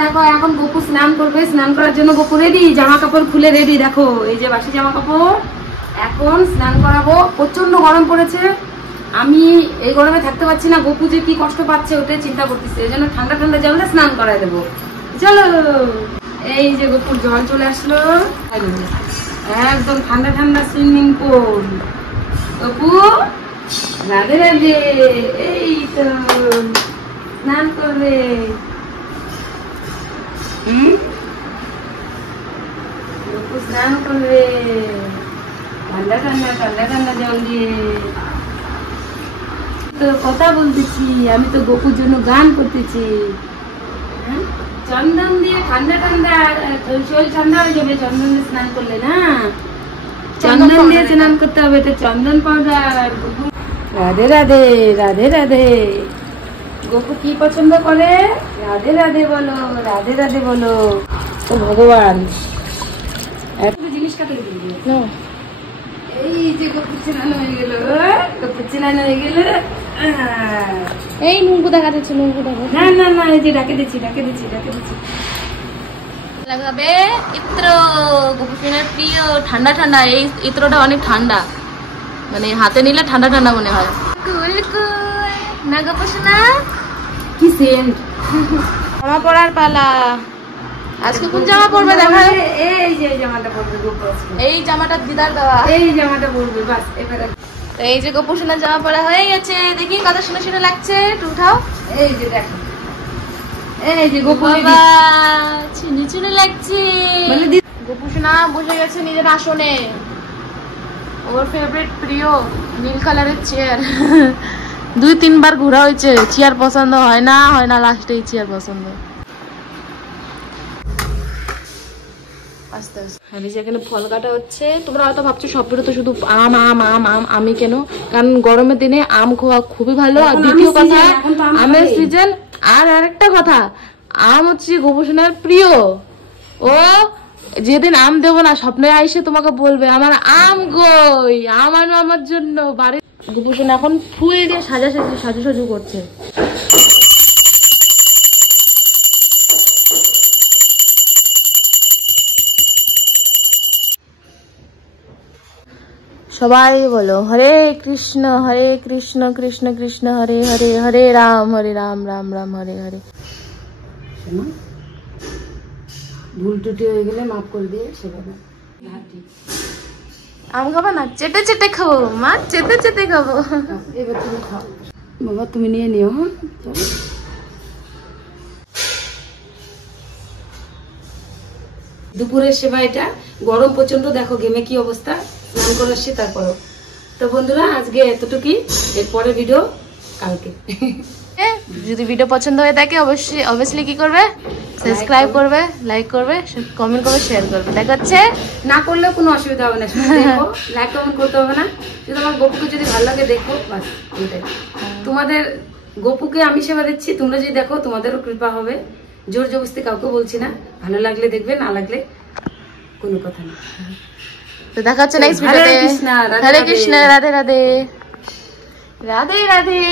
দেখো এখন গপু স্নান করবে, স্নান করার জন্য গপু রেডি, জামা কাপড় খুলে রেডি। দেখো এই যে বাসি জামা কাপড়, এখন স্নান করাবো। প্রচন্ড গরম পড়েছে, আমি এই গরমে থাকতে পারছি না। গপু যে কি কষ্ট পাচ্ছে ওটাই চিন্তা করতেছি, এই জন্য ঠান্ডা ঠান্ডা জলে স্নান করাই দেবো। চলো, এই যে গপুর জল চলে আসলো, একদম ঠান্ডা ঠান্ডা সুইমিং পুল। গপু রাধে রাধে, এই তো স্নান করবে। গপু স্নান করবে ঠান্ডা ঠান্ডা ঠান্ডা ঠান্ডা জল দিয়ে। তো কথা বলতেছি, আমি তো গপুর জন্য গান করতেছি। চন্দন দিয়ে ঠান্ডা ঠান্ডা শরীর ঠান্ডা হয়ে যাবে চন্দন দিয়ে স্নান করলে না। চন্দন দিয়ে স্নান করতে হবে, এটা চন্দন পাউডার। রাধে রাধে রাধে রাধে। গপু কি পছন্দ করে? রাধে রাধে বলো, রাধে রাধে বলো। তো ভগবান এত জিনিস কাটে দিবি। এই যে গপু চেনানো হয়ে গেল, গপু চেনানো হয়ে গেল। এই নুনকু দেখা যাচ্ছে, নুনকু দেখা। না না না, এই যে ডাকে দিচ্ছি ডাকে দিচ্ছি ডাকে দিচ্ছি। লাগাবে ইত্র, গপুসোনার প্রিয় ঠান্ডা ঠান্ডা। এই ইত্রটা অনেক ঠান্ডা, মানে হাতে নিলে ঠান্ডা ঠান্ডা মনে হয়। কুল কুল না গপুসোনা, কি সেন্ট। জামা পরার পালা। আজকে কোন জামা পরবে দেখা? এই যে এই জামাটা পরবে গপু। এই জামাটা দিদার দেওয়া, এই জামাটা পরবে বাস। এবারে এই যে গপুসোনার জামা পরা হয়ে গেছে। দেখি কত সুন্দর সুন্দর লাগছে, একটু উঠাও। এই যে দেখো, এই যে গপু বাবা চিনি চিনি লাগছে। গপুসোনা বসে গেছে নিজের আসনে, ওর ফেভারিট প্রিয় নীল কালারের চেয়ার। 2-3 বার ঘোরা হয়েছে, চেয়ার পছন্দ হয় না লাস্টে এই চেয়ার পছন্দ। আস্তে আস্তে এখানে ফল কাটা হচ্ছে। তোমরা হয়তো ভাবছো সবগুলো তো শুধু আম আম আম আম, আমি কেন? কারণ গরমের দিনে আম খাওয়া খুবই ভালো। আর দ্বিতীয় কথা, আমের সিজন। আর আরেকটা কথা, আম হচ্ছে গপুসোনার প্রিয়। ও যেদিন আম দেবো না, স্বপ্নে আইসে তোমাকে বলবে আমার আম কই, আম আনো আমার জন্য। বাড়ি গপুসোনা এখন ফুল দিয়ে সাজু করছে। সবাই বলো হরে কৃষ্ণ কৃষ্ণ কৃষ্ণ হরে হরে, হরে রাম রাম রাম হরে হরে। ভুল টুটি হয়ে গেলে মাফ করে দিয়ে সেভাবে। আম খাবো না, চেটে চেটে খাবো মা, চেটে চেটে খাবো। এবার তুমি খাও বাবা, তুমি নিয়ে নিও। হ্যাঁ দুপুরের সেবা এটা, গরম প্রচন্ড। দেখো ঘেমে কি অবস্থা, স্নান করে আসছি তারপরও। তো বন্ধুরা আজকে এতটুকুই, এরপরে ভিডিও কালকে। যদি ভিডিও পছন্দ হয়ে থাকে অবশ্যই কি করবে? সাবস্ক্রাইব করবে, লাইক করবে, কমেন্ট করবে, শেয়ার করবে। দেখা হচ্ছে না করলেও কোনো অসুবিধা হবে না, শুধু দেখো, লাইক কমেন্ট করতে হবে না। যদি আমার গপুকে যদি ভালো লাগে দেখো, বাস এটাই। তোমাদের গপুকে আমি সেবা দিচ্ছি, তোমরা যদি দেখো তোমাদেরও কৃপা হবে। জোর জবরদস্তি কাউকে বলছি না, ভালো লাগলে দেখবে, না লাগলে কোনো কথা না। তো দেখা হচ্ছে নেক্সট ভিডিওতে। হরে কৃষ্ণ, রাধে রাধে, রাধে রাধে।